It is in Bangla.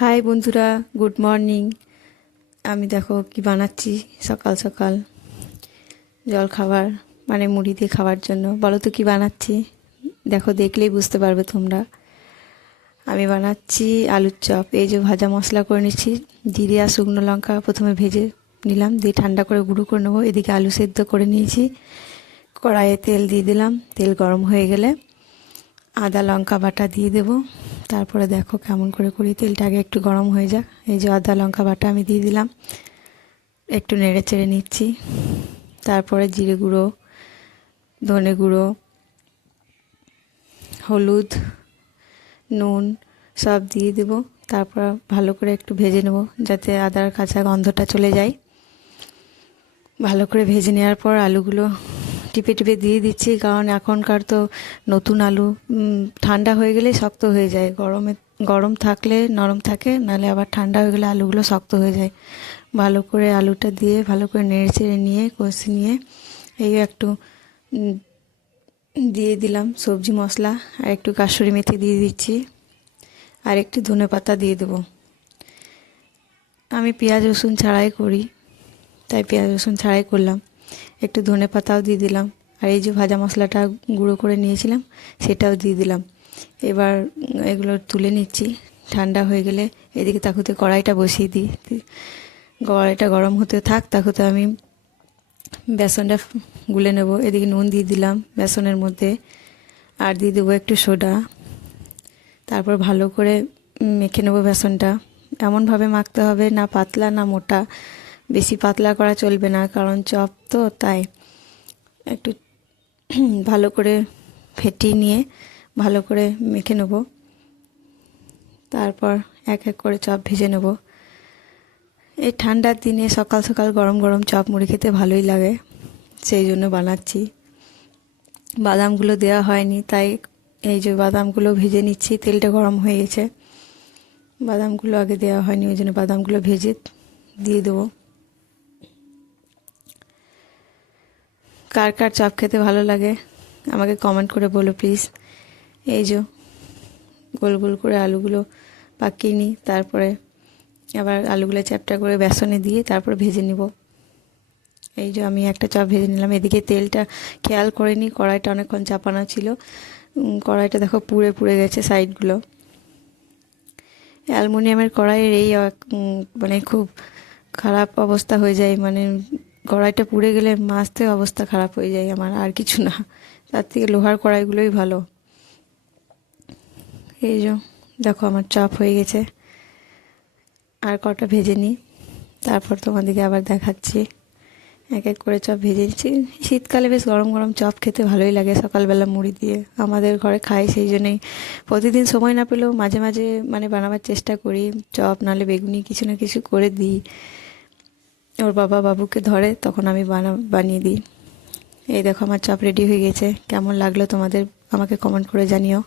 হাই বন্ধুরা, গুড মর্নিং। আমি দেখো কি বানাচ্ছি সকাল সকাল জল খাবার, মানে মুড়ি দিয়ে খাওয়ার জন্য। বলো তো কি বানাচ্ছি, দেখো দেখলেই বুঝতে পারবে তোমরা। আমি বানাচ্ছি আলুর চপ। এই যে ভাজা মশলা করে নিচ্ছি, জিরে আর শুকনো লঙ্কা প্রথমে ভেজে নিলাম, দিয়ে ঠান্ডা করে গুঁড়ো করে নেবো। এদিকে আলু সেদ্ধ করে নিয়েছি, কড়াইয়ে তেল দিয়ে দিলাম। তেল গরম হয়ে গেলে আদা লঙ্কা বাটা দিয়ে দেবো। তারপরে দেখো কেমন করে করি, তেলটা আগে একটু গরম হয়ে যাক। এই যে আদা লঙ্কা বাটা আমি দিয়ে দিলাম, একটু নেড়ে চেড়ে নিচ্ছি। তারপরে জিরে গুঁড়ো, ধনে গুঁড়ো, হলুদ, নুন সব দিয়ে দেবো। তারপর ভালো করে একটু ভেজে নেব, যাতে আদার কাঁচা গন্ধটা চলে যায়। ভালো করে ভেজে নেওয়ার পর আলুগুলো টিপে টিপে দিয়ে দিচ্ছি, কারণ এখনকার তো নতুন আলু ঠান্ডা হয়ে গেলে শক্ত হয়ে যায়। গরম থাকলে নরম থাকে, নাহলে আবার ঠান্ডা হয়ে গেলে আলুগুলো শক্ত হয়ে যায়। ভালো করে আলুটা দিয়ে ভালো করে নেড়ে চেড়ে নিয়ে কষে নিয়ে এই একটু দিয়ে দিলাম সবজি মশলা, আর একটু কাসুরি মেথি দিয়ে দিচ্ছি, আর একটু ধনে পাতা দিয়ে দেবো। আমি পেঁয়াজ রসুন ছাড়াই করি, তাই পেঁয়াজ রসুন ছাড়াই করলাম। একটু ধনে পাতাও দিয়ে দিলাম, আর এই যে ভাজা মশলাটা গুঁড়ো করে নিয়েছিলাম সেটাও দিয়ে দিলাম। এবার এগুলো তুলে নিচ্ছি, ঠান্ডা হয়ে গেলে এদিকে তাকুতে কড়াইটা বসিয়ে দিই। কড়াইটা গরম হতে থাক, তাকুতে আমি বেসনটা গুলে নেব। এদিকে নুন দিয়ে দিলাম বেসনের মধ্যে, আর দিয়ে দেবো একটু সোডা। তারপর ভালো করে মেখে নেব বেসনটা। এমনভাবে মাখতে হবে, না পাতলা না মোটা, বেশি পাতলা করা চলবে না, কারণ চপ তো, তাই একটু ভালো করে ফেটিয়ে নিয়ে ভালো করে মেখে নেব। তারপর এক এক করে চপ ভেজে নেব। এই ঠান্ডার দিনে সকাল সকাল গরম গরম চপ মুড়ি খেতে ভালোই লাগে, সেই জন্য বানাচ্ছি। বাদামগুলো দেওয়া হয়নি, তাই এই যে বাদামগুলো ভেজে নিচ্ছি। তেলটা গরম হয়ে গেছে, বাদামগুলো আগে দেওয়া হয়নি, ওই জন্য বাদামগুলো ভেজে দিয়ে দেবো। কার কার চপ খেতে ভালো লাগে আমাকে কমেন্ট করে বলো প্লিজ। এই যে গোল গোল করে আলুগুলো পাকিয়ে নিই, তারপরে আবার আলুগুলো চ্যাপটা করে বেসনে দিয়ে তারপর ভেজে নিব। এই যে আমি একটা চপ ভেজে নিলাম। এদিকে তেলটা খেয়াল করে নিই, কড়াইটা অনেকক্ষণ চাপানো ছিল। কড়াইটা দেখো পুড়ে পুড়ে গেছে সাইডগুলো। অ্যালুমিনিয়ামের কড়াইয়ের এই মানে খুব খারাপ অবস্থা হয়ে যায়, মানে কড়াইটা পুড়ে গেলে মাজতে অবস্থা খারাপ হয়ে যায় আমার, আর কিছু না। তার থেকে লোহার কড়াইগুলোই ভালো। এই যে দেখো আমার চপ হয়ে গেছে, আর কটা ভেজে নিই, তারপর তোমাদেরকে আবার দেখাচ্ছি। এক এক করে চপ ভেজে নিচ্ছি। শীতকালে বেশ গরম গরম চপ খেতে ভালোই লাগে, সকালবেলা মুড়ি দিয়ে আমাদের ঘরে খাই, সেই জন্যই প্রতিদিন সময় না পেলেও মাঝে মাঝে মানে বানাবার চেষ্টা করি। চপ নাহলে বেগুনি কিছু না কিছু করে দিই, ওর বাবা বাবুকে ধরে তখন আমি বানিয়ে দিই। এই দেখো আমার চপ রেডি হয়ে গেছে। কেমন লাগলো তোমাদের আমাকে কমেন্ট করে জানিও।